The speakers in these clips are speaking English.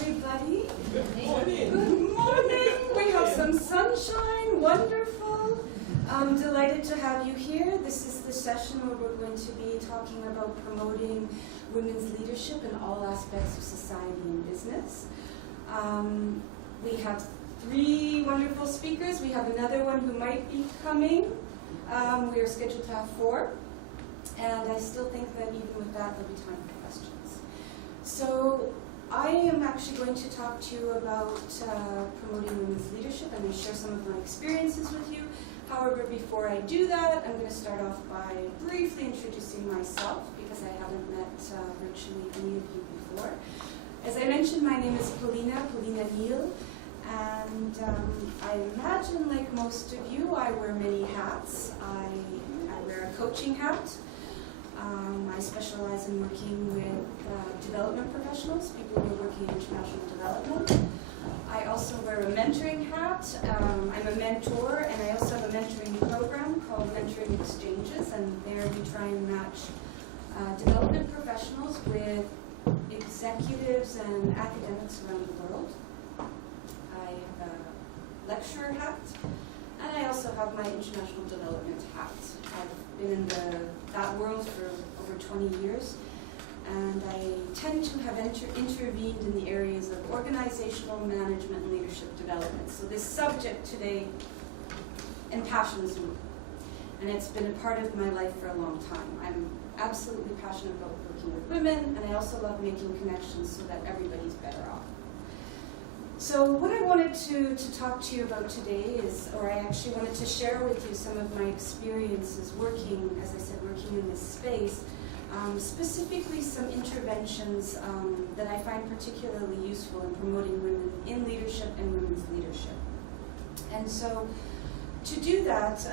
everybody. Good morning. We have some sunshine. Wonderful. I'm delighted to have you here. This is the session where we're going to be talking about promoting women's leadership in all aspects of society and business. We have 3 wonderful speakers. We have another one who might be coming. We are scheduled to have 4. And I still think that even with that, there'll be time for questions. So I am actually going to talk to you about promoting women's leadership. I'm going to share some of my experiences with you. However, before I do that, I'm going to start off by briefly introducing myself, because I haven't met virtually any of you before. As I mentioned, my name is Paulina Neal, and I imagine, like most of you, I wear many hats. I wear a coaching hat. I specialize in working with development professionals, people who are working in international development. I also wear a mentoring hat. I'm a mentor, and I also have a mentoring program called Mentoring Exchanges, and there we try and match development professionals with executives and academics around the world. I have a lecturer hat, and I also have my international development hat. I've been in that world for over 20 years, and I tend to have intervened in the areas of organizational management and leadership development. So this subject today impassions me, and it's been a part of my life for a long time. I'm absolutely passionate about working with women, and I also love making connections so that everybody's better off. So what I wanted to talk to you about today is, or I actually wanted to share with you some of my experiences working, as I said, working in this space, specifically some interventions that I find particularly useful in promoting women in leadership and women's leadership. And so to do that,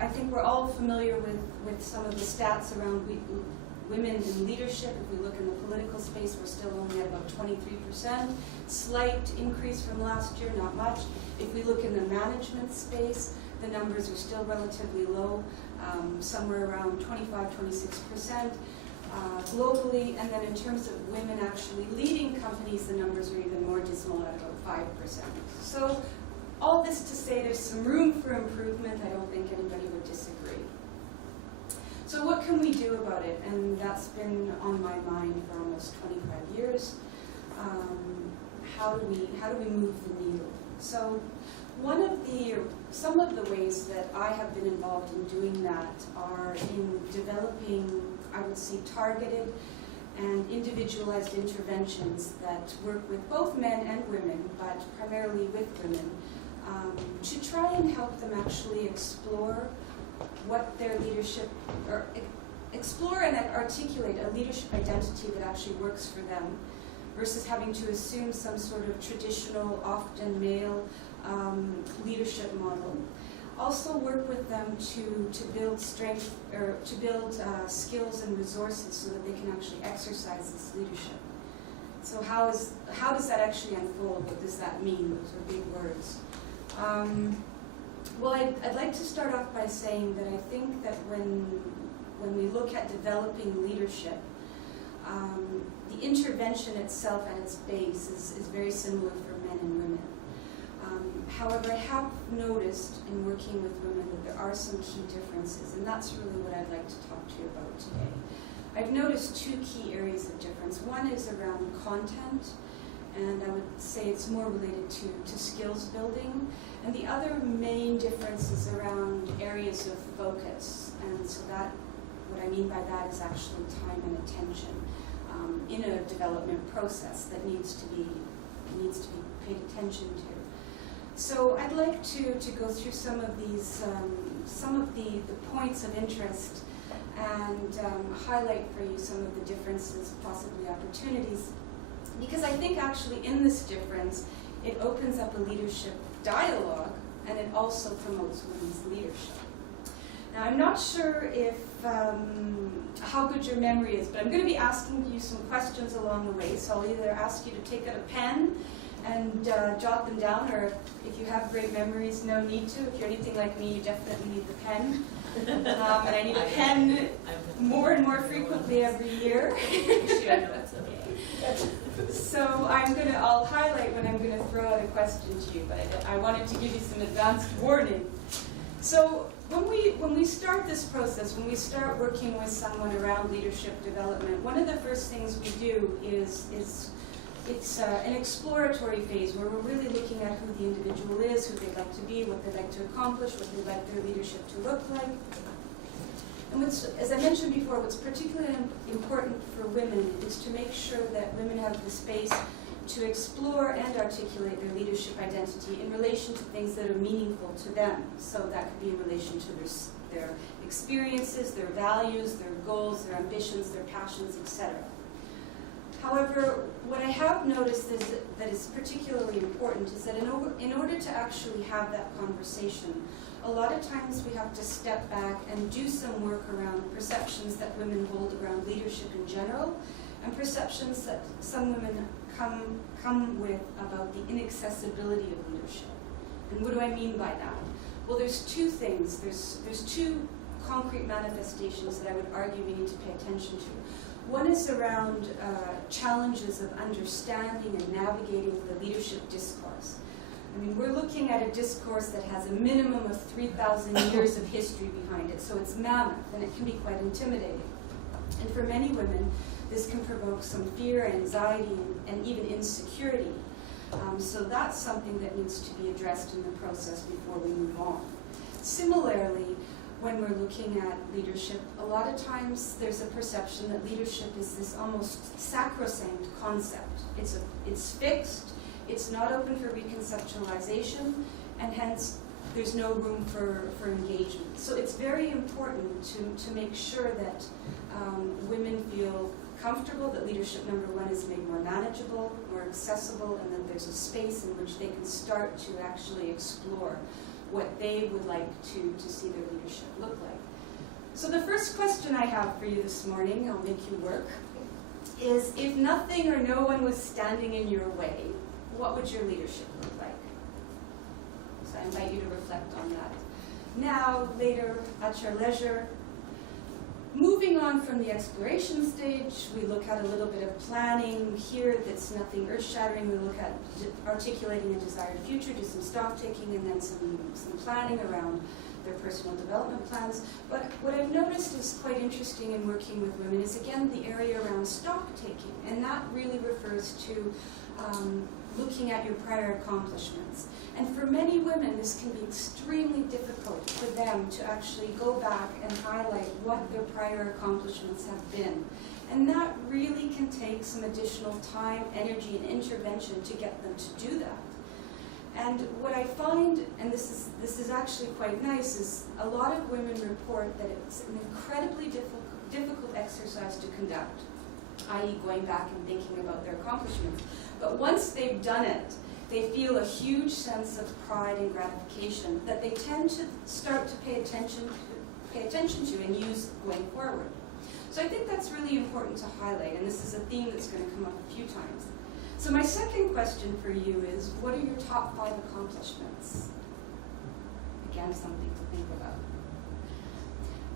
I think we're all familiar with some of the stats around women in leadership. If we look in the political space, we're still only at about 23%. Slight increase from last year, not much. If we look in the management space, the numbers are still relatively low, somewhere around 25-26% globally. And then in terms of women actually leading companies, the numbers are even more dismal at about 5%. So all this to say there's some room for improvement. I don't think anybody would disagree. So what can we do about it? And that's been on my mind for almost 25 years. How do we move the needle? So some of the ways that I have been involved in doing that are in developing, I would say, targeted and individualized interventions that work with both men and women, but primarily with women, to try and help them actually explore what their leadership, or explore and articulate a leadership identity that actually works for them, versus having to assume some sort of traditional, often male leadership model. Also work with them to build strength, or to build skills and resources so that they can actually exercise this leadership. So how does that actually unfold? What does that mean? Those are big words. Well, I'd like to start off by saying that I think that when we look at developing leadership, the intervention itself at its base is very similar for men and women. However, I have noticed in working with women that there are some key differences, and that's really what I'd like to talk to you about today. I've noticed 2 key areas of difference. One is around content, and I would say it's more related to skills building. And the other main difference is around areas of focus. And so what I mean by that is actually time and attention in a development process that needs to be paid attention to. So I'd like to go through some of these, some of the points of interest, and highlight for you some of the differences, possibly opportunities, because I think actually in this difference, it opens up a leadership dialogue, and it also promotes women's leadership. Now, I'm not sure if how good your memory is, but I'm going to be asking you some questions along the way. So I'll either ask you to take out a pen and jot them down, or if you have great memories, no need to. If you're anything like me, you definitely need the pen. And I need a pen more and more frequently every year. That's okay. So I'll highlight when I'm going to throw out a question to you, but I wanted to give you some advanced warning. So when we start this process, when we start working with someone around leadership development, one of the first things we do is it's an exploratory phase where we're really looking at who the individual is, who they'd like to be, what they'd like to accomplish, what they'd like their leadership to look like. And as I mentioned before, what's particularly important for women is to make sure that women have the space to explore and articulate their leadership identity in relation to things that are meaningful to them. So that could be in relation to their experiences, their values, their goals, their ambitions, their passions, etc. However, what I have noticed is that is particularly important is that in order to actually have that conversation, a lot of times we have to step back and do some work around perceptions that women hold around leadership in general, and perceptions that some women come with about the inaccessibility of leadership. And what do I mean by that? Well, there's two things. There's two concrete manifestations that I would argue we need to pay attention to. One is around challenges of understanding and navigating the leadership discourse. I mean, we're looking at a discourse that has a minimum of 3,000 years of history behind it, so it's mammoth, and it can be quite intimidating. And for many women, this can provoke some fear, anxiety, and even insecurity. So that's something that needs to be addressed in the process before we move on. Similarly, when we're looking at leadership, a lot of times there's a perception that leadership is this almost sacrosanct concept. It's fixed, it's not open for reconceptualization, and hence there's no room for engagement. So it's very important to make sure that women feel comfortable, that leadership, number one, is made more manageable, more accessible, and that there's a space in which they can start to actually explore what they would like to see their leadership look like. So the first question I have for you this morning, I'll make you work, is if nothing or no one was standing in your way, what would your leadership look like? So I invite you to reflect on that. Now, later, at your leisure, moving on from the exploration stage, we look at a little bit of planning here that's nothing earth-shattering. We look at articulating a desired future, do some stock-taking, and then some planning around their personal development plans. But what I've noticed is quite interesting in working with women is, again, the area around stock-taking. And that really refers to looking at your prior accomplishments. And for many women, this can be extremely difficult for them to actually go back and highlight what their prior accomplishments have been. And that really can take some additional time, energy, and intervention to get them to do that. And what I find, and this is actually quite nice, is a lot of women report that it's an incredibly difficult exercise to conduct, i.e. going back and thinking about their accomplishments. But once they've done it, they feel a huge sense of pride and gratification that they tend to start to pay attention to and use going forward. So I think that's really important to highlight, and this is a theme that's going to come up a few times. So my second question for you is, what are your top 5 accomplishments? Again, something to think about.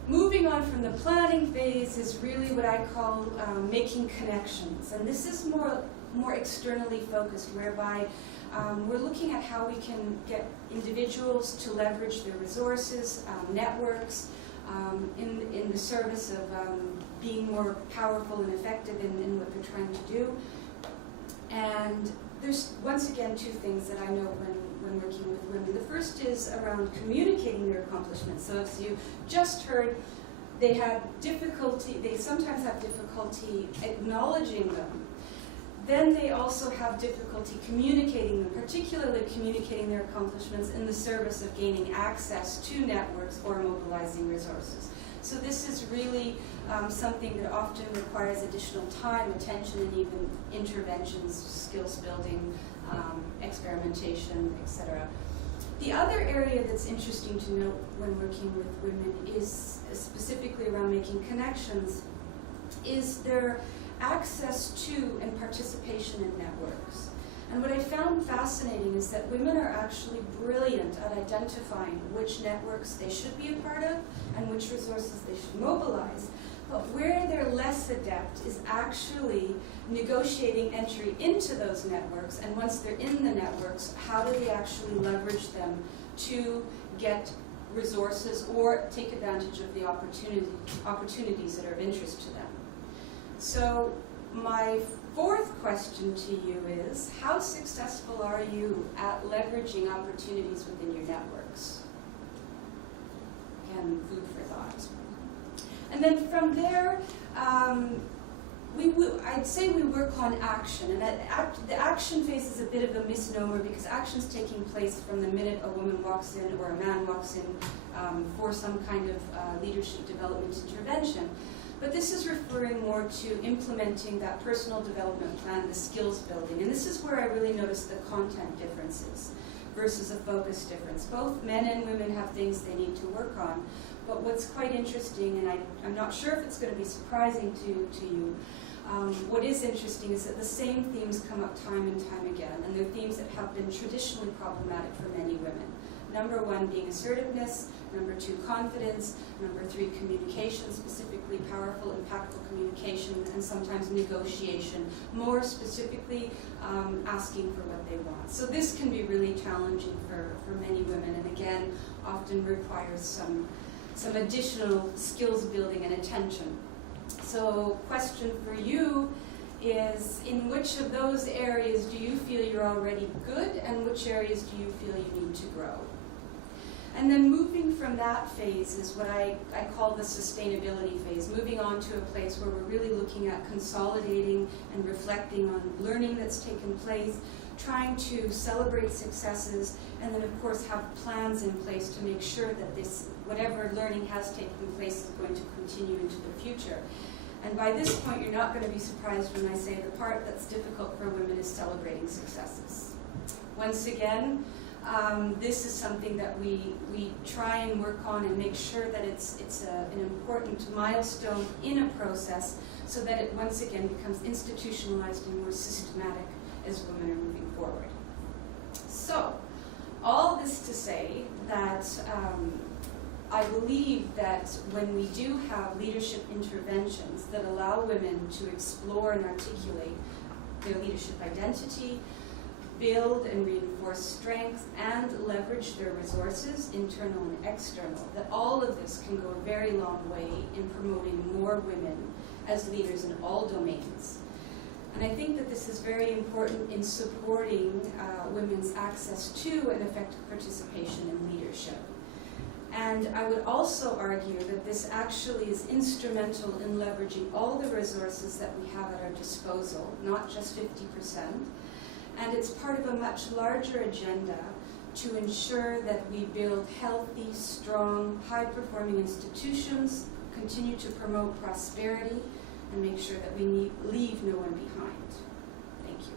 Moving on from the planning phase is really what I call making connections, and this is more externally focused, whereby we're looking at how we can get individuals to leverage their resources, networks, in the service of being more powerful and effective in what they're trying to do. And there's, once again, 2 things that I know when working with women. The first is around communicating their accomplishments. So as you just heard, they sometimes have difficulty acknowledging them. Then they also have difficulty communicating them, particularly communicating their accomplishments in the service of gaining access to networks or mobilizing resources. So this is really something that often requires additional time, attention, and even interventions, skills building, experimentation, etc. The other area that's interesting to note when working with women is specifically around making connections, is their access to and participation in networks. And what I found fascinating is that women are actually brilliant at identifying which networks they should be a part of and which resources they should mobilize. But where they're less adept is actually negotiating entry into those networks, and once they're in the networks, how do they actually leverage them to get resources or take advantage of the opportunities that are of interest to them. So my fourth question to you is, how successful are you at leveraging opportunities within your networks? Again, food for thought. And then from there, I'd say we work on action, and the action phase is a bit of a misnomer because action's taking place from the minute a woman walks in or a man walks in for some kind of leadership development intervention. But this is referring more to implementing that personal development plan, the skills building, and this is where I really notice the content differences versus a focus difference. Both men and women have things they need to work on, but what's quite interesting, and I'm not sure if it's going to be surprising to you, what is interesting is that the same themes come up time and time again, and they're themes that have been traditionally problematic for many women. Number one being assertiveness, number two confidence, number three communication, specifically powerful, impactful communication, and sometimes negotiation, more specifically asking for what they want. So this can be really challenging for many women, and again, often requires some additional skills building and attention. So question for you is, in which of those areas do you feel you're already good, and which areas do you feel you need to grow? And then moving from that phase is what I call the sustainability phase, moving on to a place where we're really looking at consolidating and reflecting on learning that's taken place, trying to celebrate successes, and then of course have plans in place to make sure that this, whatever learning has taken place, is going to continue into the future. And by this point, you're not going to be surprised when I say the part that's difficult for women is celebrating successes. Once again, this is something that we try and work on and make sure that it's an important milestone in a process, so that it once again becomes institutionalized and more systematic as women are moving forward. So, all this to say that I believe that when we do have leadership interventions that allow women to explore and articulate their leadership identity, build and reinforce strengths, and leverage their resources, internal and external, that all of this can go a very long way in promoting more women as leaders in all domains. And I think that this is very important in supporting women's access to and effective participation in leadership. And I would also argue that this actually is instrumental in leveraging all the resources that we have at our disposal, not just 50%. And it's part of a much larger agenda to ensure that we build healthy, strong, high-performing institutions, continue to promote prosperity, and make sure that we leave no one behind. Thank you.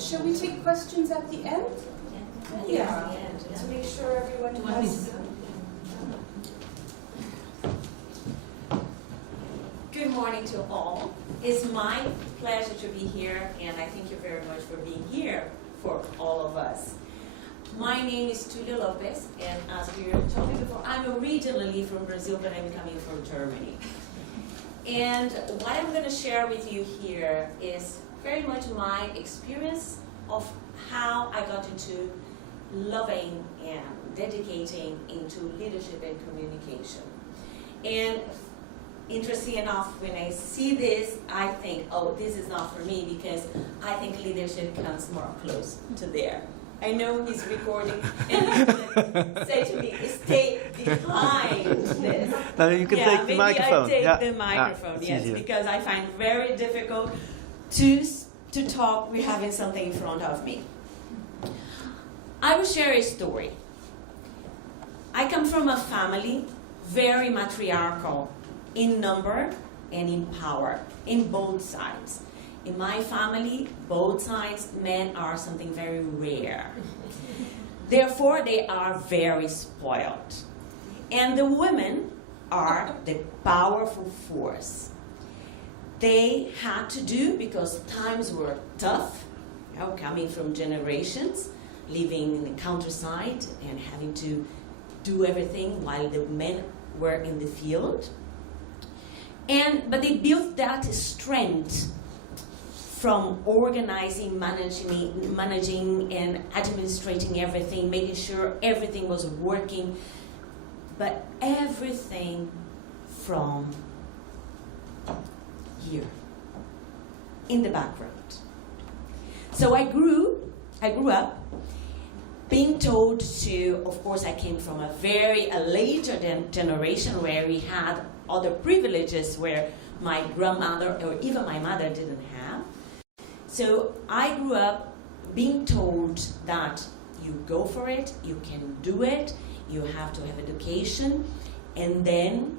Shall we take questions at the end? Yeah. To make sure everyone has... Good morning to all. It's my pleasure to be here, and I thank you very much for being here for all of us. My name is Tulia Lopez, and as we were talking before, I'm originally from Brazil, but I'm coming from Germany. And what I'm going to share with you here is very much my experience of how I got into loving and dedicating into leadership and communication. And interesting enough, when I see this, I think, oh, this is not for me, because I think leadership comes more close to there. I know he's recording, and he's going to say to me, stay behind this. No, you can take the microphone. Maybe I take the microphone, yes, easier. because I find it very difficult to talk with having something in front of me. I will share a story. I come from a family very matriarchal in number and in power, in both sides. In my family, both sides, men are something very rare. Therefore, they are very spoiled. And the women are the powerful force. They had to do, because times were tough, coming from generations, living in the countryside and having to do everything while the men were in the field. But they built that strength from organizing, managing and administrating everything, making sure everything was working, but everything from here, in the background. So I grew up being told to, of course I came from a later generation where we had other privileges where my grandmother or even my mother didn't have. So I grew up being told that you go for it, you can do it, you have to have education, and then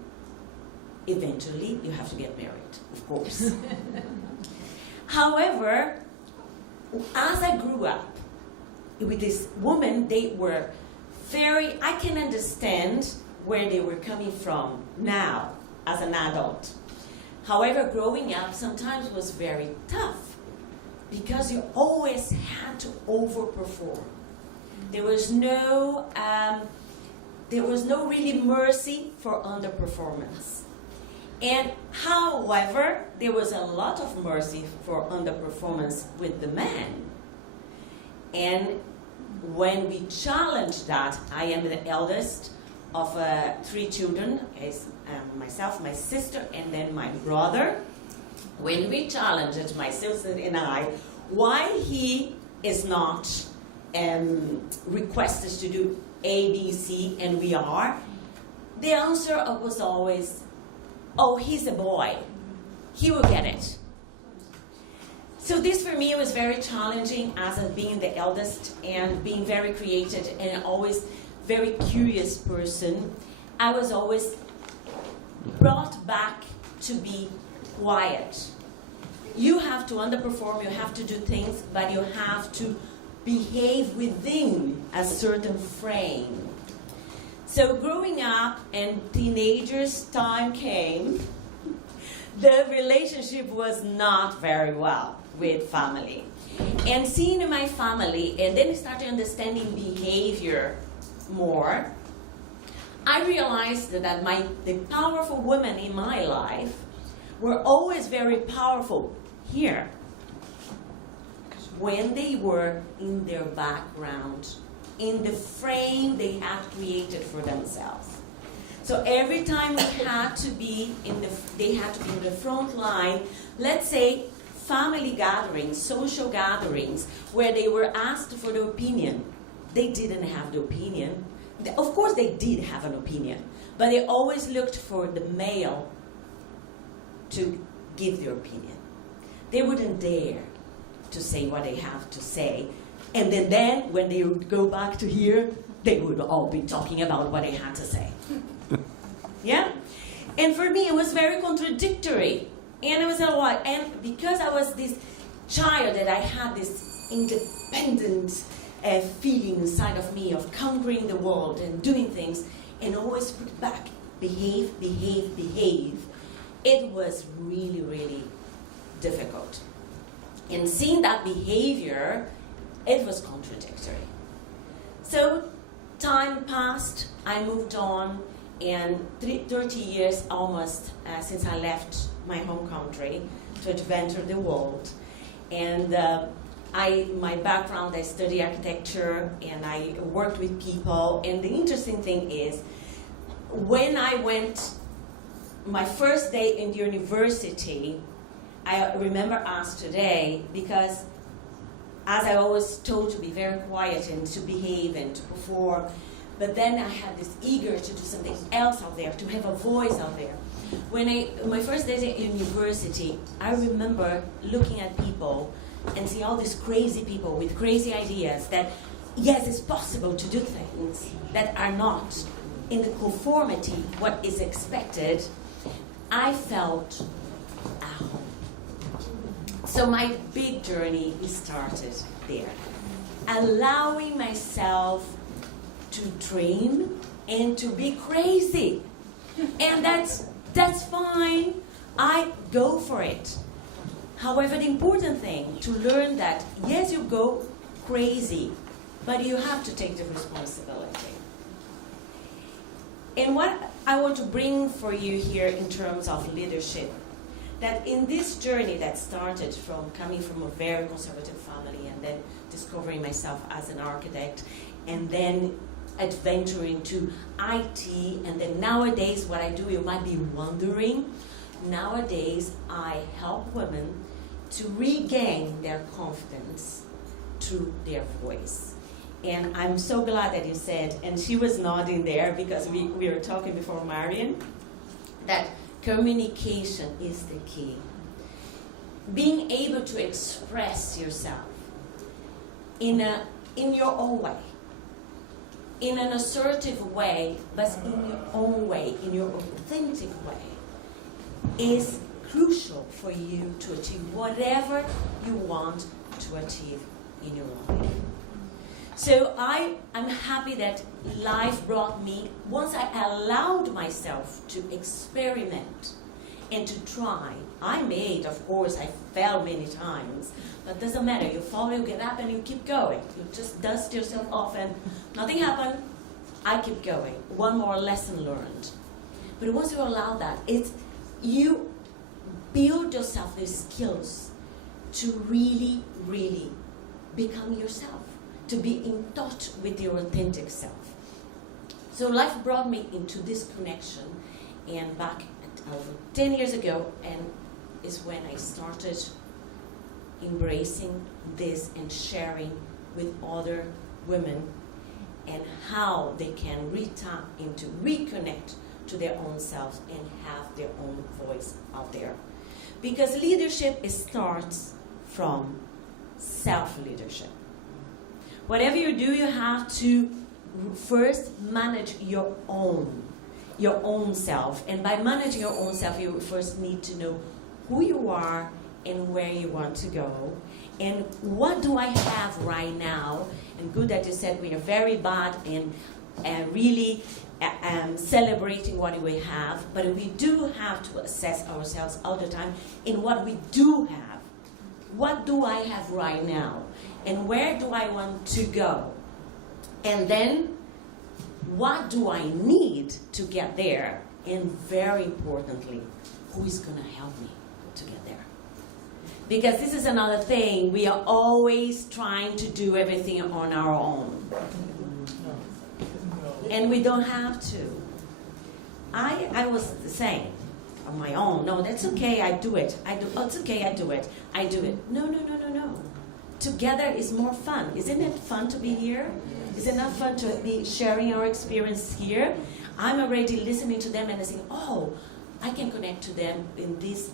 eventually you have to get married, of course. However, as I grew up with this woman, they were I can understand where they were coming from now as an adult. However, growing up sometimes was very tough because you always had to overperform. There was no really mercy for underperformance. And however, there was a lot of mercy for underperformance with the men. And when we challenged that, I am the eldest of 3 children, myself, my sister, and then my brother. When we challenged my sister and I, why he is not requested to do A, B, C, and we are, the answer was always, oh, he's a boy. He will get it. So this for me was very challenging as being the eldest and being very creative and always very curious person. I was always brought back to be quiet. You have to underperform, you have to do things, but you have to behave within a certain frame. So growing up and teenagers' time came, the relationship was not very well with family. And seeing in my family, and then I started understanding behavior more, I realized that the powerful women in my life were always very powerful here when they were in their background, in the frame they had created for themselves. So every time they had to be in the front line, let's say family gatherings, social gatherings, where they were asked for the opinion. They didn't have the opinion. Of course they did have an opinion, but they always looked for the male to give their opinion. They wouldn't dare to say what they have to say. And then when they would go back to here, they would all be talking about what they had to say. Yeah? And for me, it was very contradictory. And it was a lot. And because I was this child that I had this independent feeling inside of me of conquering the world and doing things, and always put back, behave, behave, behave, it was really, really difficult. And seeing that behavior, it was contradictory. So time passed, I moved on, and 30 years almost since I left my home country to adventure the world. And my background, I study architecture and I worked with people. And the interesting thing is, when I went my first day in the university, I remember as today, because as I always told to be very quiet and to behave and to perform, but then I had this eager to do something else out there, to have a voice out there. My first days at university, I remember looking at people and see all these crazy people with crazy ideas that, yes, it's possible to do things that are not in the conformity, what is expected. I felt at home. So my big journey started there. Allowing myself to dream and to be crazy. And that's fine. I go for it. However, the important thing to learn that, yes, you go crazy, but you have to take the responsibility. And what I want to bring for you here in terms of leadership, that in this journey that started from coming from a very conservative family and then discovering myself as an architect and then adventuring to IT, and then nowadays what I do, you might be wondering, nowadays I help women to regain their confidence through their voice. And I'm so glad that you said, and she was nodding there because we were talking before Marion, that communication is the key. Being able to express yourself in your own way, in an assertive way, but in your own way, in your authentic way, is crucial for you to achieve whatever you want to achieve in your life. So I'm happy that life brought me, once I allowed myself to experiment and to try. I made, of course, I fell many times, but it doesn't matter. You fall, you get up, and you keep going. You just dust yourself off, and nothing happened. I keep going. One more lesson learned. But once you allow that, you build yourself the skills to really, really become yourself, to be in touch with your authentic self. So life brought me into this connection, and back over 10 years ago, and is when I started embracing this and sharing with other women and how they can retap into, reconnect to their own selves and have their own voice out there. Because leadership starts from self-leadership. Whatever you do, you have to first manage your own self. And by managing your own self, you first need to know who you are and where you want to go. And what do I have right now? And good that you said we are very bad in really celebrating what we have. But we do have to assess ourselves all the time in what we do have. What do I have right now? And where do I want to go? And then, what do I need to get there? And very importantly, who is going to help me to get there? Because this is another thing, we are always trying to do everything on our own. And we don't have to. I was the same. On my own. No, that's okay, I do it. Oh, it's okay, I do it. No. Together is more fun. Isn't it fun to be here? Is it not fun to be sharing our experience here? I'm already listening to them and I say, oh, I can connect to them in this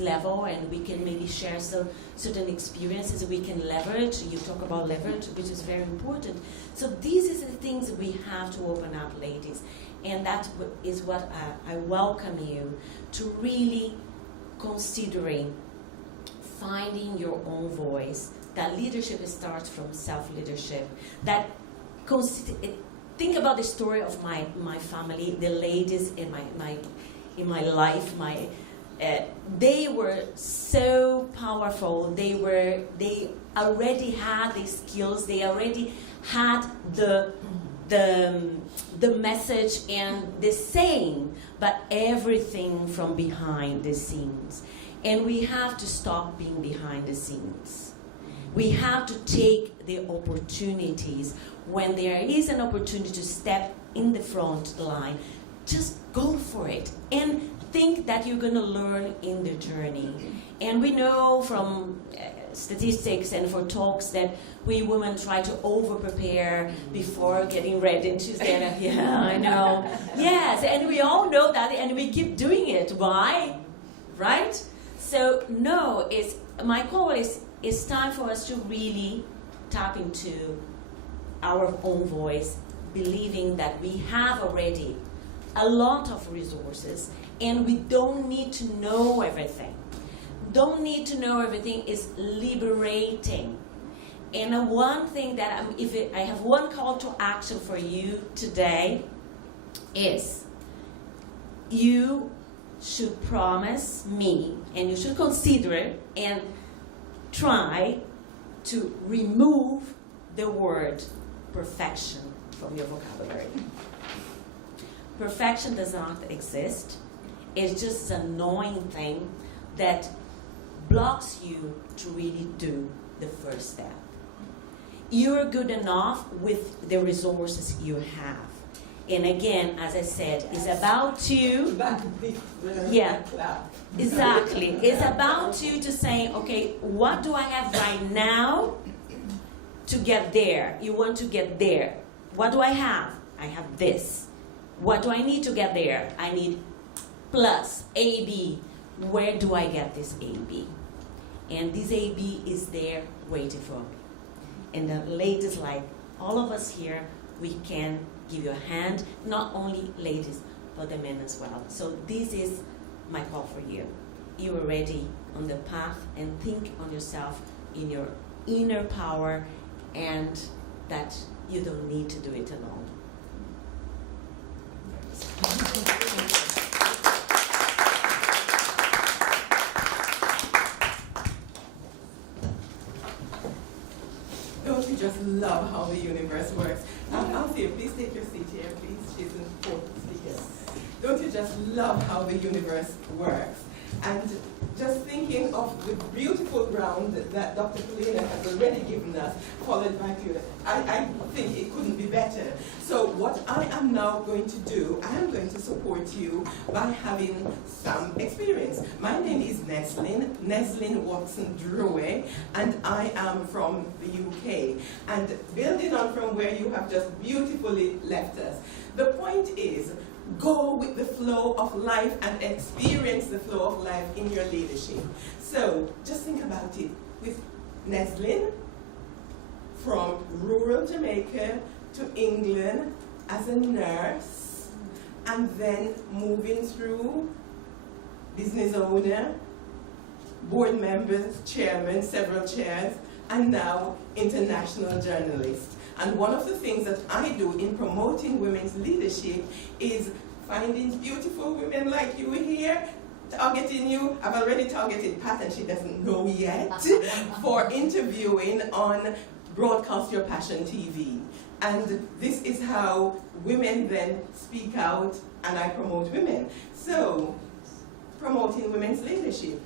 level, and we can maybe share certain experiences we can leverage. You talk about leverage, which is very important. So these are the things we have to open up, ladies. And that is what I welcome you to really considering finding your own voice. That leadership starts from self-leadership. That think about the story of my family, the ladies in my life. They were so powerful. They already had the skills. They already had the message and the saying, but everything from behind the scenes. And we have to stop being behind the scenes. We have to take the opportunities. When there is an opportunity to step in the front line, just go for it. And think that you're going to learn in the journey. And we know from statistics and for talks that we women try to over-prepare before getting ready. And she's there, yeah, I know. Yes, and we all know that, and we keep doing it. Why? Right? So, no, my call is it's time for us to really tap into our own voice, believing that we have already a lot of resources, and we don't need to know everything. Don't need to know everything is liberating. And one thing that I have one call to action for you today is you should promise me, and you should consider it and try to remove the word perfection from your vocabulary. Perfection does not exist. It's just an annoying thing that blocks you to really do the first step. You're good enough with the resources you have. And again, as I said, it's about you. Yeah, exactly. It's about you to say, okay, what do I have right now to get there? You want to get there. What do I have? I have this. What do I need to get there? I need plus AB. Where do I get this AB? And this AB is there waiting for me. And the ladies, like all of us here, we can give you a hand, not only ladies, but the men as well. So this is my call for you. You are already on the path, and think on yourself in your inner power, and that you don't need to do it alone. Don't you just love how the universe works? Althea, please take your seat here, please. She's in fourth speaker. Don't you just love how the universe works? And just thinking of the beautiful round that Dr. Polina has already given us, followed by you, I think it couldn't be better. So what I am now going to do, I am going to support you by having some experience. My name is Neslin Watson-Drouet, and I am from the UK. And building on from where you have just beautifully left us, the point is, go with the flow of life and experience the flow of life in your leadership. So just think about it. With Neslin, from rural Jamaica to England as a nurse, and then moving through business owner, board members, chairman, several chairs, and now international journalist. And one of the things that I do in promoting women's leadership is finding beautiful women like you here, targeting you. I've already targeted Pat, and she doesn't know yet, for interviewing on Broadcast Your Passion TV. And this is how women then speak out, and I promote women. So, promoting women's leadership,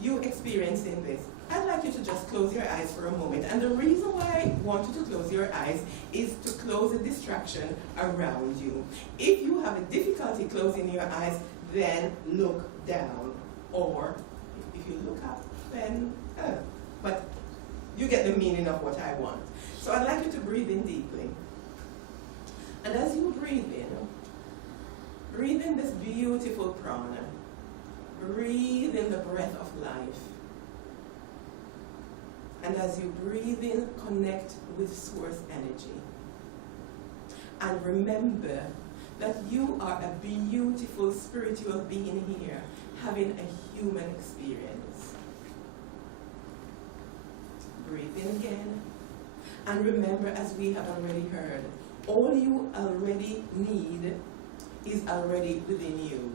you experiencing this. I'd like you to just close your eyes for a moment. And the reason why I want you to close your eyes is to close a distraction around you. If you have a difficulty closing your eyes, then look down. Or if you look up, then but you get the meaning of what I want. So I'd like you to breathe in deeply. And as you breathe in this beautiful prana. Breathe in the breath of life. And as you breathe in, connect with source energy. And remember that you are a beautiful spiritual being here, having a human experience. Breathe in again. And remember, as we have already heard, all you already need is already within you.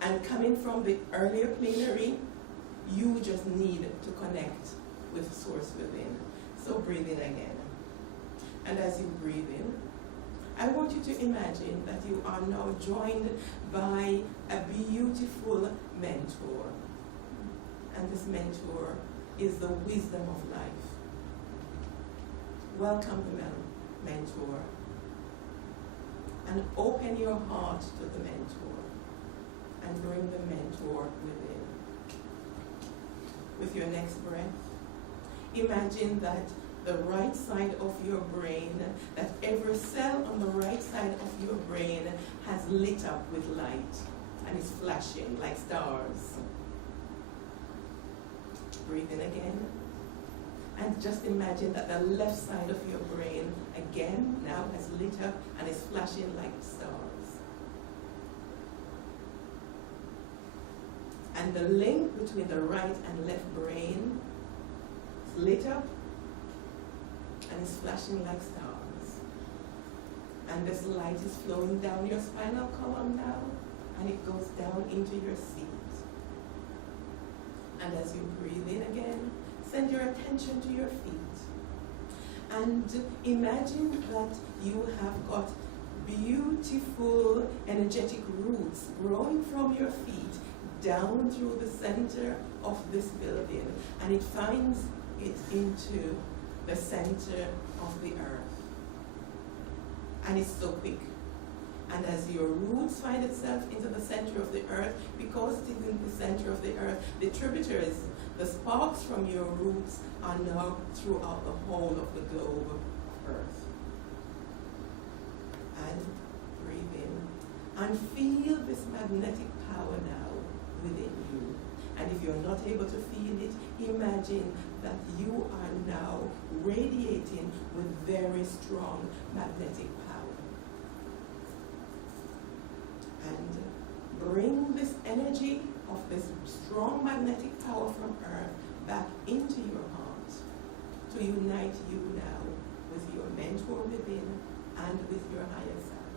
And coming from the earlier plenary, you just need to connect with source within. So breathe in again. And as you breathe in, I want you to imagine that you are now joined by a beautiful mentor. And this mentor is the wisdom of life. Welcome the mentor. And open your heart to the mentor. And bring the mentor within. With your next breath, imagine that the right side of your brain, that every cell on the right side of your brain has lit up with light and is flashing like stars. Breathe in again. And just imagine that the left side of your brain again now has lit up and is flashing like stars. And the link between the right and left brain is lit up and is flashing like stars. And this light is flowing down your spinal column now and it goes down into your seat. And as you breathe in again, send your attention to your feet. And imagine that you have got beautiful, energetic roots growing from your feet down through the center of this building, and it finds it into the center of the earth. And it's so quick. And as your roots find itself into the center of the earth, because it is in the center of the earth, the tributaries, the sparks from your roots are now throughout the whole of the globe of earth. And breathe in. And feel this magnetic power now within you. And if you're not able to feel it, imagine that you are now radiating with very strong magnetic power. And bring this energy of this strong magnetic power from earth back into your heart to unite you now with your mentor within and with your higher self.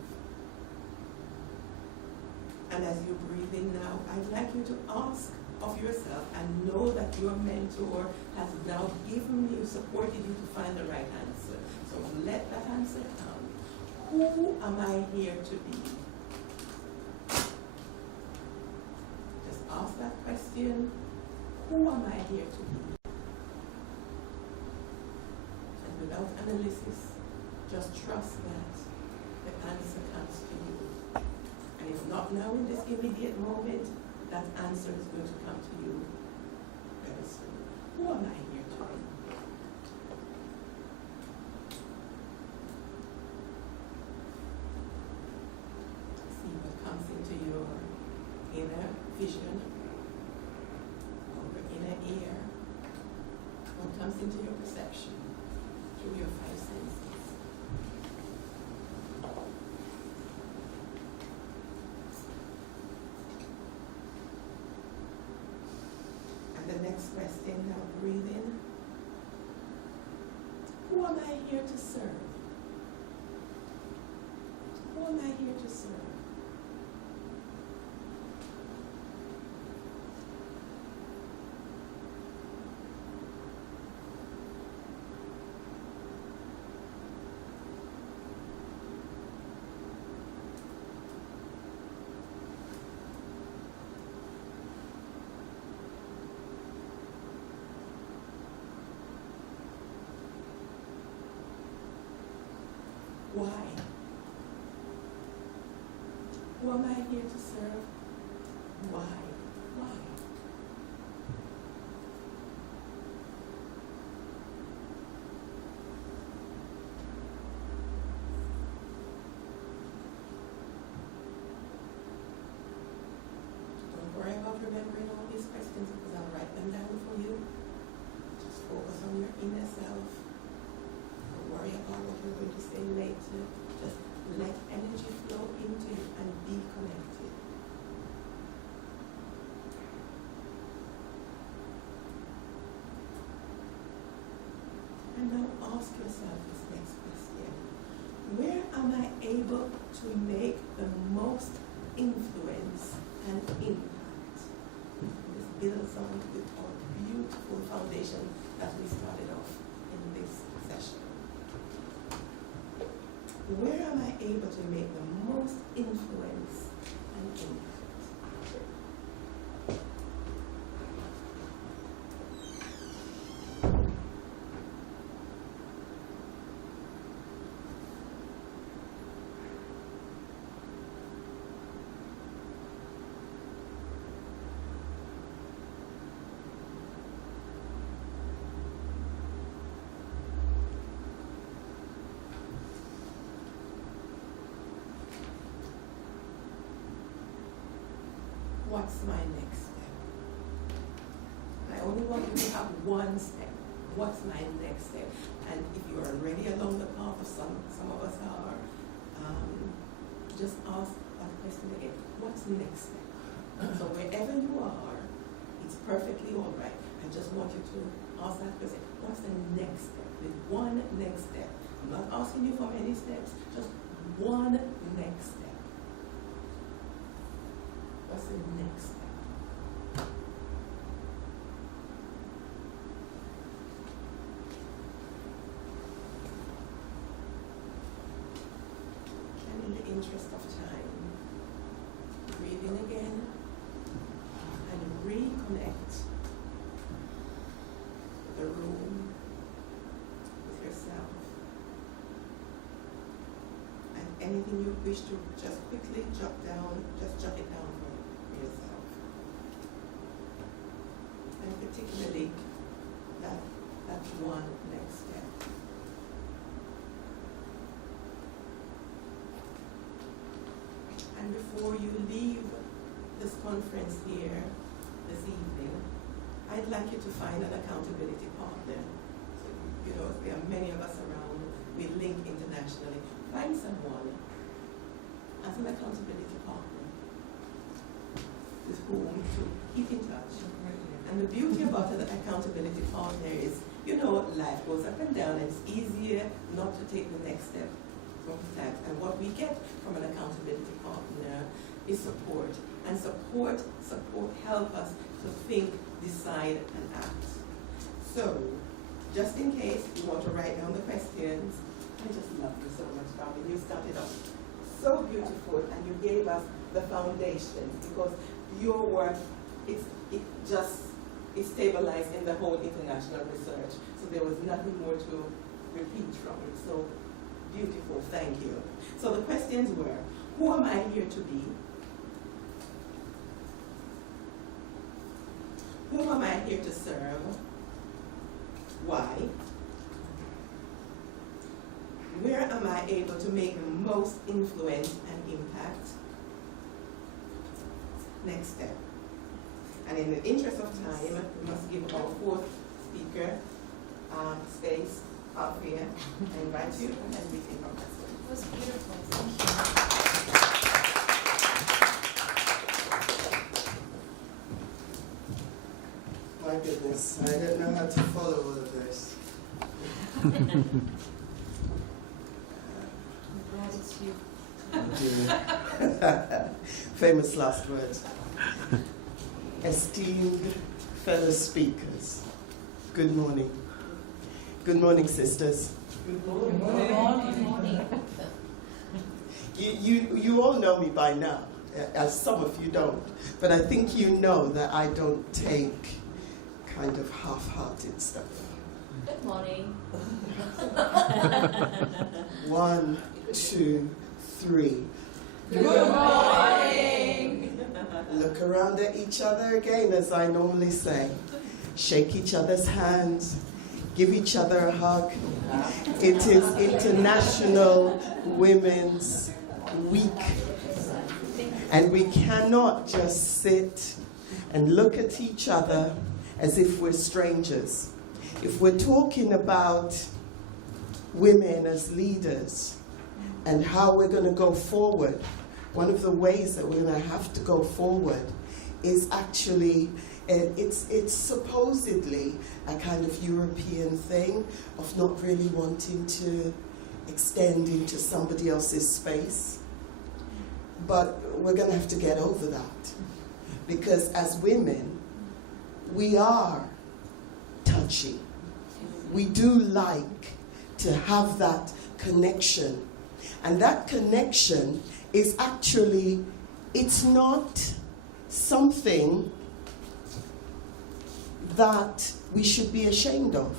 And as you breathe in now, I'd like you to ask of yourself and know that your mentor has now given you, supported you to find the right answer. So let that answer come. Who am I here to be? Just ask that question. Who am I here to be? And without analysis, just trust that the answer comes to you. And if not now in this immediate moment, that answer is going to come to you very soon. Who am I here to be? See what comes into your inner vision, or your inner ear, what comes into your perception through your five senses. The next question, now breathe in. Who am I here to serve? Who am I here to serve? Why? Who am I here to serve? Why? Why? Don't worry about remembering all these questions because I'll write them down for you. Just focus on your inner self. Worry about what you're going to say later. Just let energy flow into you and be connected. And now ask yourself this next question. Where am I able to make the most influence and impact? This builds on with our beautiful foundation that we started off in this session. Where am I able to make the most influence and impact? What's my next step? I only want you to have one step. What's my next step? And if you are already along the path of some of us are, just ask that question again. What's the next step? So wherever you are, it's perfectly all right. I just want you to ask that question. What's the next step? The one next step. I'm not asking you for many steps, just one next step. us the next step? And in the interest of time, breathe in again and reconnect with the room, with yourself. And anything you wish to just quickly jot down, just jot it down for yourself. And particularly that one next step. And before you leave this conference here this evening, I'd like you to find an accountability partner. So, you know, there are many of us around, we link internationally. Find someone as an accountability partner with whom to keep in touch. And the beauty about an accountability partner is, you know, life goes up and down, and it's easier not to take the next step sometimes. And what we get from an accountability partner is support. And support help us to think, decide, and act. So, just in case you want to write down the questions, I just love you so much, Robin. You started off so beautiful, and you gave us the foundation, because your work, it stabilized in the whole international research. So there was nothing more to repeat from it. So beautiful, thank you. So the questions were, who am I here to be? Who am I here to serve? Why? Where am I able to make the most influence and impact? Next step. And in the interest of time, we must give our fourth speaker space up here. I invite you, and we can come back. It was beautiful. Thank you. My goodness, I don't know how to follow all of this. I'm glad it's you. Famous last words. Esteemed fellow speakers, good morning. Good morning, sisters. Good morning. Good morning. You all know me by now, as some of you don't, but I think you know that I don't take kind of half-hearted stuff. Good morning. 1, 2, 3. Good morning. Look around at each other again, as I normally say. Shake each other's hands. Give each other a hug. It is International Women's Week. And we cannot just sit and look at each other as if we're strangers. If we're talking about women as leaders and how we're going to go forward, one of the ways that we're going to have to go forward is actually, it's supposedly a kind of European thing of not really wanting to extend into somebody else's space. But we're going to have to get over that. Because as women, we are touchy. We do like to have that connection. And that connection is actually, it's not something that we should be ashamed of.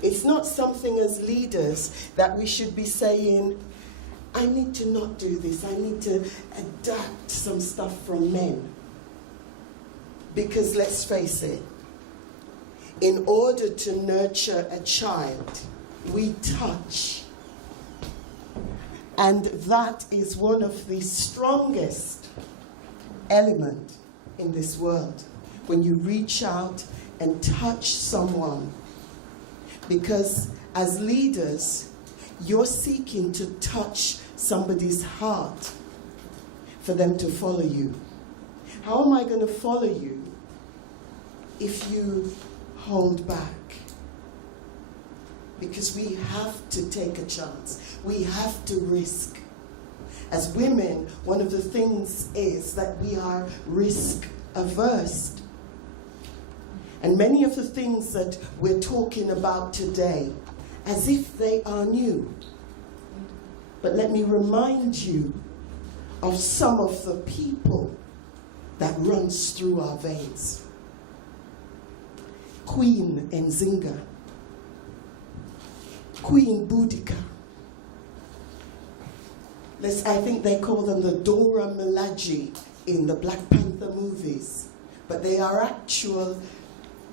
It's not something as leaders that we should be saying, I need to not do this, I need to adapt some stuff from men. Because let's face it, in order to nurture a child, we touch. And that is one of the strongest elements in this world, when you reach out and touch someone. Because as leaders, you're seeking to touch somebody's heart for them to follow you. How am I going to follow you if you hold back? Because we have to take a chance. We have to risk. As women, one of the things is that we are risk averse. And many of the things that we're talking about today, as if they are new. But let me remind you of some of the people that runs through our veins. Queen Nzinga, Queen Boudica. I think they call them the Dora Milaje in the Black Panther movies. But they are actual,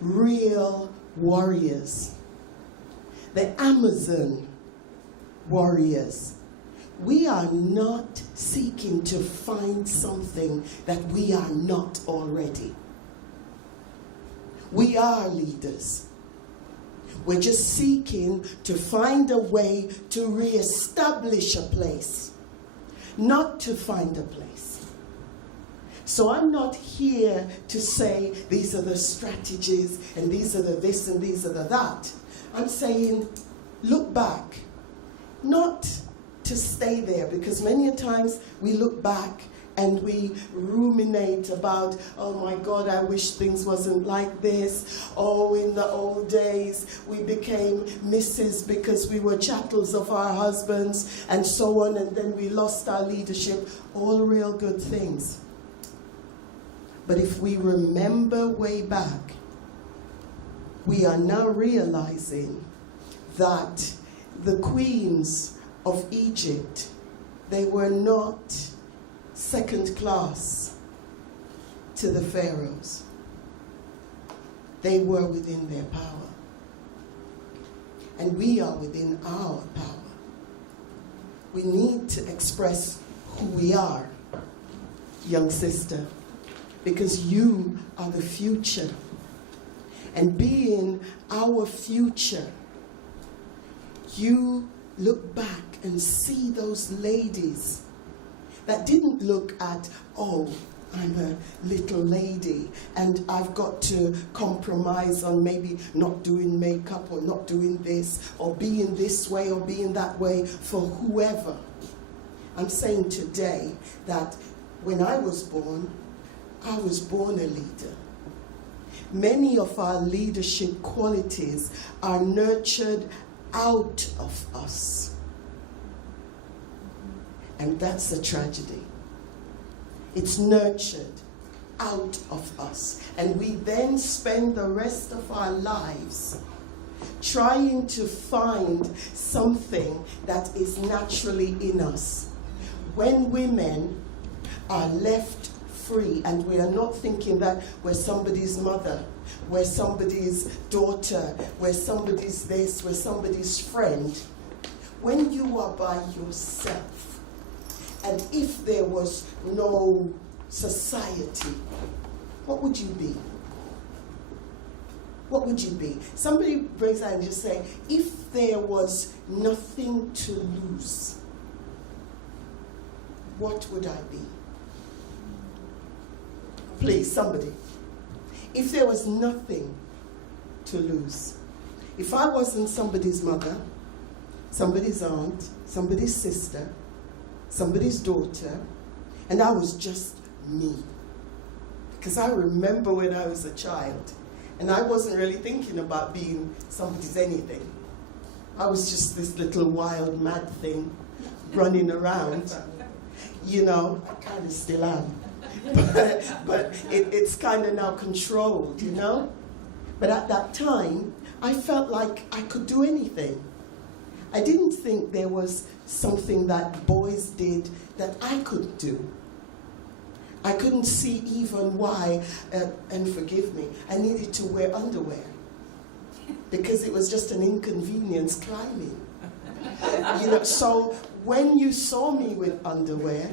real warriors. The Amazon warriors. We are not seeking to find something that we are not already. We are leaders. We're just seeking to find a way to reestablish a place, not to find a place. So I'm not here to say these are the strategies and these are the this and these are the that. I'm saying look back, not to stay there, because many a times we look back and we ruminate about, oh my God, I wish things wasn't like this. Oh, in the old days, we became misses because we were chattels of our husbands and so on, and then we lost our leadership. All real good things. But if we remember way back, we are now realizing that the queens of Egypt, they were not second class to the pharaohs. They were within their power. And we are within our power. We need to express who we are, young sister, because you are the future. And being our future, you look back and see those ladies that didn't look at, oh, I'm a little lady and I've got to compromise on maybe not doing makeup or not doing this or being this way or being that way for whoever. I'm saying today that when I was born a leader. Many of our leadership qualities are nurtured out of us. And that's a tragedy. It's nurtured out of us. And we then spend the rest of our lives trying to find something that is naturally in us. When women are left free, and we are not thinking that we're somebody's mother, we're somebody's daughter, we're somebody's this, we're somebody's friend. When you are by yourself, and if there was no society, what would you be? What would you be? Somebody brings out and just say, if there was nothing to lose, what would I be? Please, somebody. If there was nothing to lose, if I wasn't somebody's mother, somebody's aunt, somebody's sister, somebody's daughter, and I was just me. Because I remember when I was a child, and I wasn't really thinking about being somebody's anything. I was just this little wild, mad thing running around. You know, I kind of still am. But it's kind of now controlled, you know? But at that time, I felt like I could do anything. I didn't think there was something that boys did that I couldn't do. I couldn't see even why, and forgive me, I needed to wear underwear. Because it was just an inconvenience climbing. You know, so when you saw me with underwear,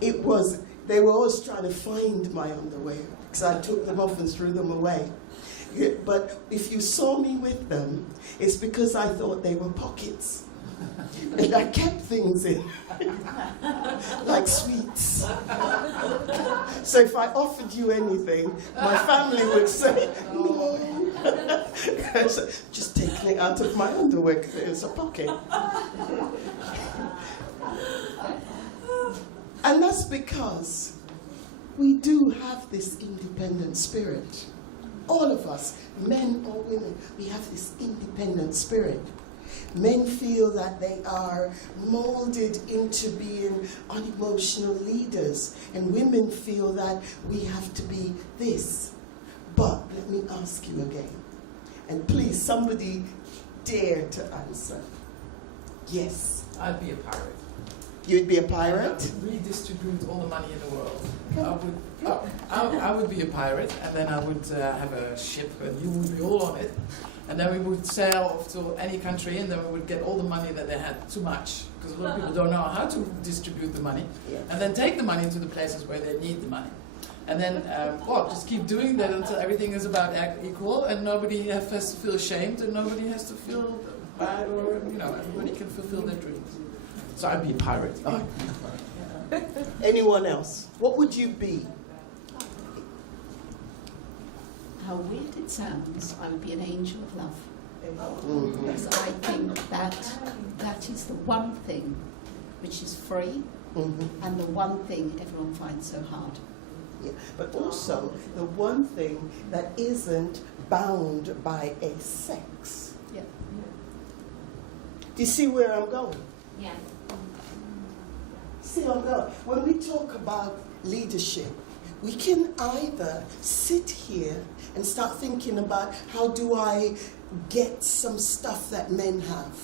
they were always trying to find my underwear because I took them off and threw them away. But if you saw me with them, it's because I thought they were pockets. And I kept things in, like sweets. So if I offered you anything, my family would say, no. So, just taking it out of my underwear because it was a pocket. And that's because we do have this independent spirit. All of us, men or women, we have this independent spirit. Men feel that they are molded into being unemotional leaders, and women feel that we have to be this. But let me ask you again, and please, somebody dare to answer. Yes. I'd be a pirate. You'd be a And I pirate? would redistribute all the money in the world. I would be a pirate, and then I would have a ship, and you would be all on it. And then we would sail to any country, and then we would get all the money that they had too much, because a lot of people don't know how to distribute the money. Yes. And then take the money to the places where they need the money. And then, just keep doing that until everything is about equal, and nobody has to feel ashamed, and nobody has to feel bad, or, everybody can fulfill their dreams. So I'd be a pirate. Oh. Anyone else? What would you be? How weird it sounds, I would be an angel of love. Mhm. Because I think that is the one thing which is free, Mhm. and the one thing everyone finds so hard. Yeah. But also the one thing that isn't bound by a sex. Yeah. Do you see where I'm going? Yeah. See where I'm going? When we talk about leadership, we can either sit here and start thinking about how do I get some stuff that men have?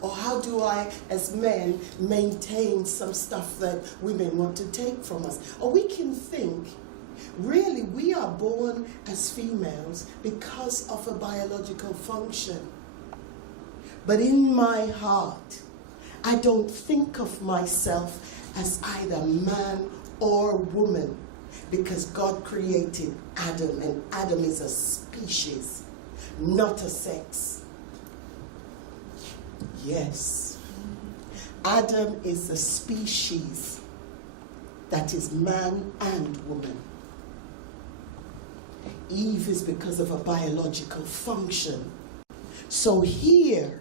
Or how do I, as men, maintain some stuff that women want to take from us? Or we can think, really, we are born as females because of a biological function. But in my heart, I don't think of myself as either man or woman, because God created Adam, and Adam is a species, not a sex. Yes. Adam is a species that is man and woman. Eve is because of a biological function. So here,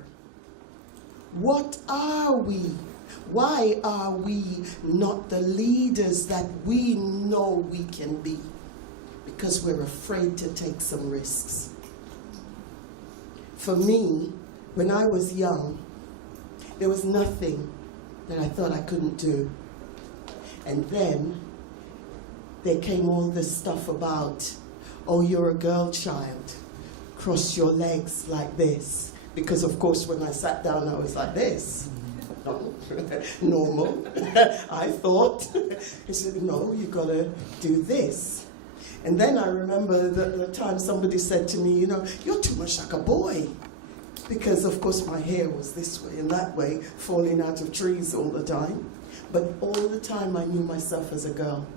what are we? Why are we not the leaders that we know we can be? Because we're afraid to take some risks. For me, when I was young, there was nothing that I thought I couldn't do. And then there came all this stuff about, oh, you're a girl child, cross your legs like this. Because of course when I sat down I was like this. Normal. I thought. He said, no, you gotta do this. And then I remember the time somebody said to me, you're too much like a boy. Because of course my hair was this way and that way, falling out of trees all the time. But all the time I knew myself as a girl.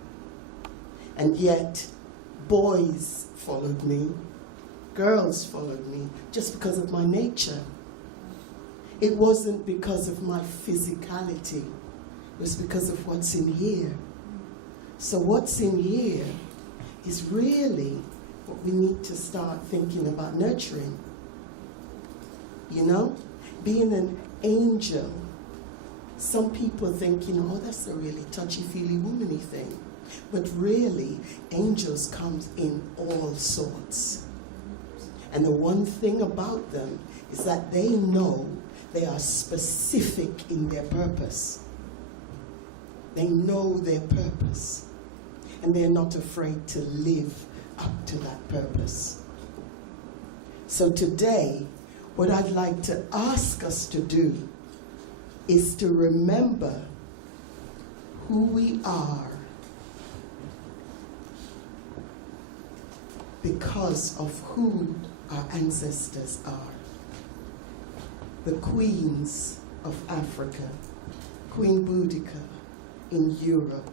And yet, boys followed me, girls followed me, just because of my nature. It wasn't because of my physicality. It was because of what's in here. So what's in here is really what we need to start thinking about nurturing. Being an angel. Some people think, oh, that's a really touchy-feely, womany thing. But really, angels come in all sorts. And the one thing about them is that they know they are specific in their purpose. They know their purpose. And they're not afraid to live up to that purpose. So today, what I'd like to ask us to do is to remember who we are because of who our ancestors are. The queens of Africa, Queen Boudica in Europe.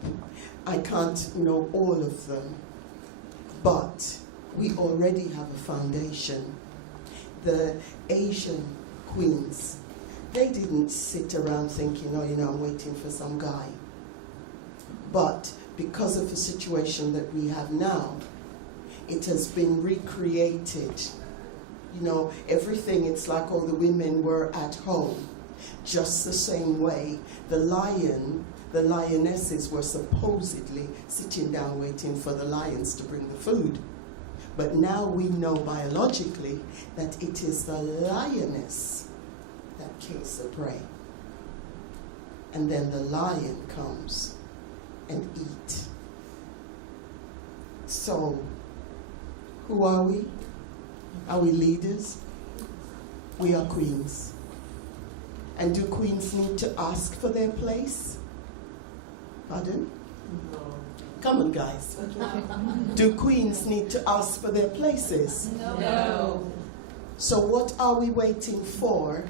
I can't know all of them, but we already have a foundation. The Asian queens, they didn't sit around thinking, I'm waiting for some guy. But because of the situation that we have now, it has been recreated. Everything, it's like all the women were at home. Just the same way, the lion the lionesses were supposedly sitting down waiting for the lions to bring the food. But now we know biologically that it is the lioness that kills the prey. And then the lion comes and eats. So, who are we? Are we leaders? We are queens. And do queens need to ask for their place? Pardon? No. Come on, guys. Do queens need to ask for their places? No. So what are we waiting for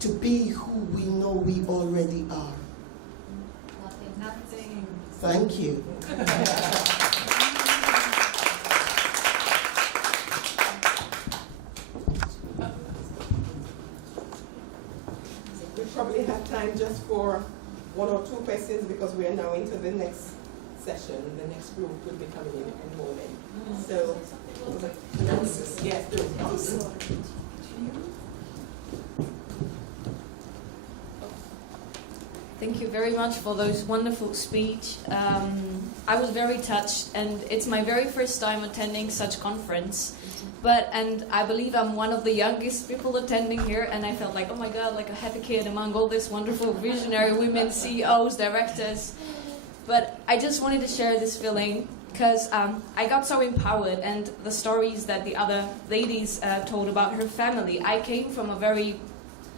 to be who we know we already are? Nothing. Thank you. We probably have time just for one or two questions because we are now into the next session. The next group will be coming in a moment. So, yes, do. Thank you very much for those wonderful speech. I was very touched, and it's my very first time attending such conference. And I believe I'm one of the youngest people attending here, and I felt like, oh my God, like a happy kid among all these wonderful visionary women, CEOs, directors. But I just wanted to share this feeling because I got so empowered, and the stories that the other ladies told about her family. I came from a very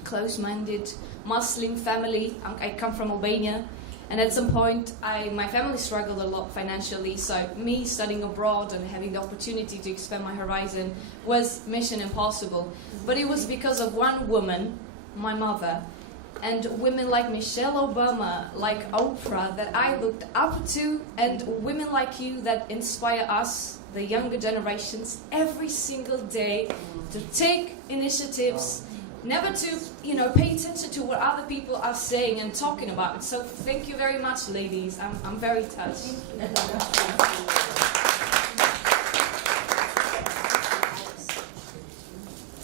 close-minded Muslim family. I come from Albania, and at some point my family struggled a lot financially, so me studying abroad and having the opportunity to expand my horizon was mission impossible. But it was because of one woman, my mother, and women like Michelle Obama, like Oprah, that I looked up to, and women like you that inspire us, the younger generations, every single day to take initiatives, never to, pay attention to what other people are saying and talking about. So thank you very much, ladies. I'm very touched.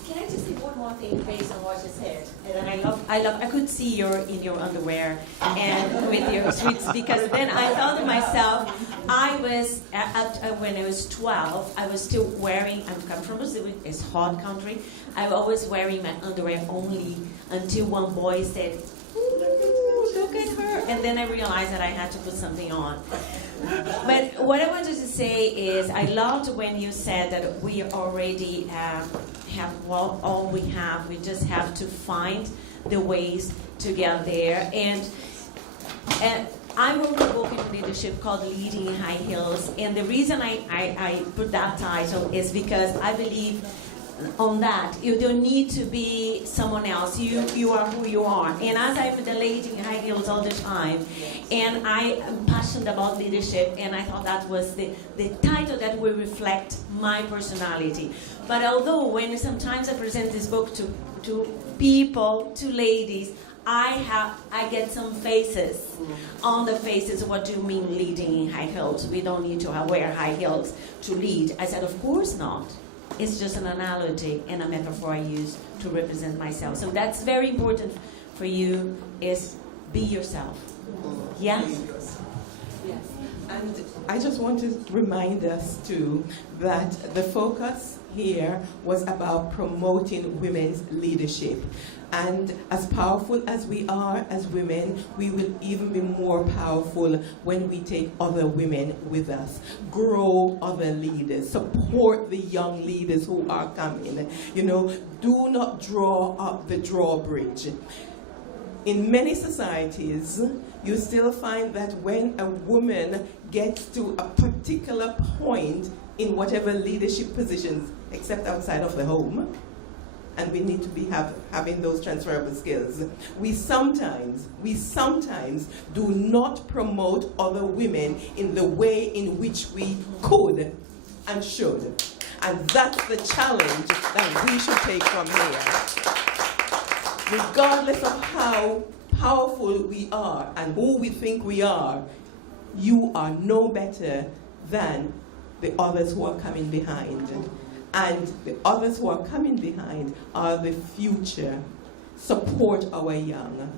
Can I just say one more thing based on what you said? And I could see you in your underwear and with your sweets, because then I thought to myself, when I was 12, I was still wearing, I come from Brazil, it's a hot country, I was always wearing my underwear only until one boy said, ooh, look at her. And then I realized that I had to put something on. But what I wanted to say is, I loved when you said that we already have all we have. We just have to find the ways to get there. And I wrote a book in leadership called Leading in High Heels. And the reason I put that title is because I believe on that. You don't need to be someone else. You are who you are. And as I'm the lady in high heels all the time, and I am passionate about leadership, and I thought that was the title that will reflect my personality. But although when sometimes I present this book to people, to ladies, I get some faces on the faces. What do you mean leading in high heels? We don't need to wear high heels to lead. I said, of course not. It's just an analogy and a metaphor I use to represent myself. So that's very important for you, is be yourself. Yeah? Yes. And I just want to remind us too that the focus here was about promoting women's leadership. And as powerful as we are as women, we will even be more powerful when we take other women with us. Grow other leaders. Support the young leaders who are coming. Do not draw up the drawbridge. In many societies, you still find that when a woman gets to a particular point in whatever leadership positions, except outside of the home, and we need to be having those transferable skills. We sometimes do not promote other women in the way in which we could and should. And that's the challenge that we should take from here. Regardless of how powerful we are and who we think we are, you are no better than the others who are coming behind. And the others who are coming behind are the future. Support our young.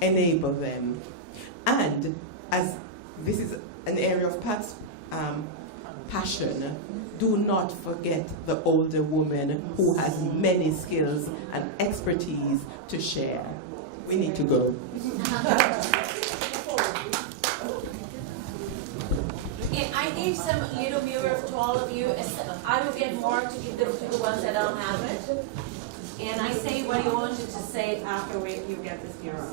Enable them. And as this is an area of Pat's passion, do not forget the older woman who has many skills and expertise to share. We need to go. And I gave some little mirror to all of you. I will get more to give them to the ones that don't have it. And I say what you wanted to say after you get this mirror.